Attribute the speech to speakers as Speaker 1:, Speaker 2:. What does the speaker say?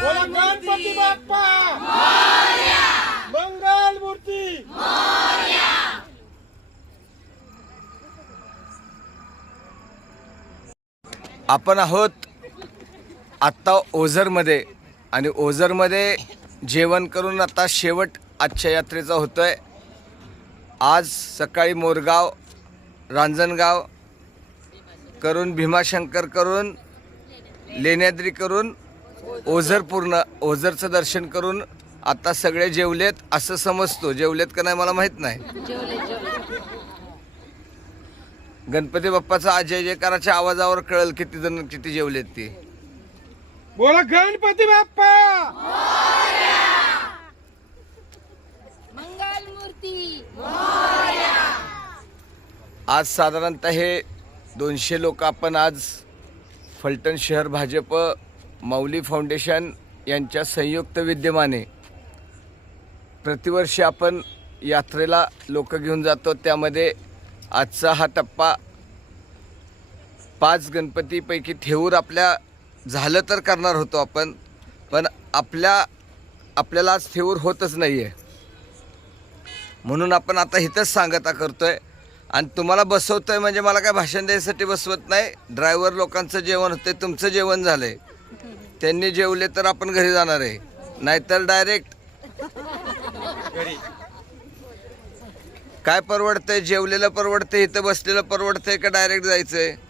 Speaker 1: Bola Granpati bapak.
Speaker 2: आपण आहोत आत्ता ओझरमध्ये आणि ओझरमध्ये जेवण करून आता शेवट आजच्या यात्रेचा होतो आहे आज सकाळी मोरगाव रांजणगाव करून भीमाशंकर करून लेण्याद्री करून ओझर पूर्ण ओझरचं दर्शन करून आता सगळे जेवलेत असं समजतो. जेवलेत का नाही मला माहीत नाही. गणपती बाप्पाचा आज जय जयकाराच्या आवाजावर कळेल किती जण किती जेवलेत ते.
Speaker 1: बोला गणपती बाप्पा!
Speaker 3: मंगल मूर्ती
Speaker 2: आज साधारणतः हे दोनशे लोक आपण आज फलटण शहर भाजप माऊली फाउंडेशन यांच्या संयुक्त विद्यमाने प्रतिवर्षी आपण यात्रेला लोक घेऊन जातो. त्यामध्ये आजचा हा टप्पा पाच गणपतीपैकी ठेवूर आपल्या झालं तर करणार होतो आपण पण आपल्या आपल्याला आज ठेवूर होतच नाही आहे म्हणून आपण आता इथंच सांगता आहे आणि तुम्हाला बसवतो आहे म्हणजे मला काय भाषण द्यायसाठी बसवत नाही. ड्रायव्हर लोकांचं जेवण होतंय तुमचं जेवण झालं आहे त्यांनी जेवले तर आपण घरी जाणार आहे. नाहीतर डायरेक्ट काय परवडतंय? जेवलेलं परवडतंय? इथं बसलेलं परवडतंय का डायरेक्ट जायचं आहे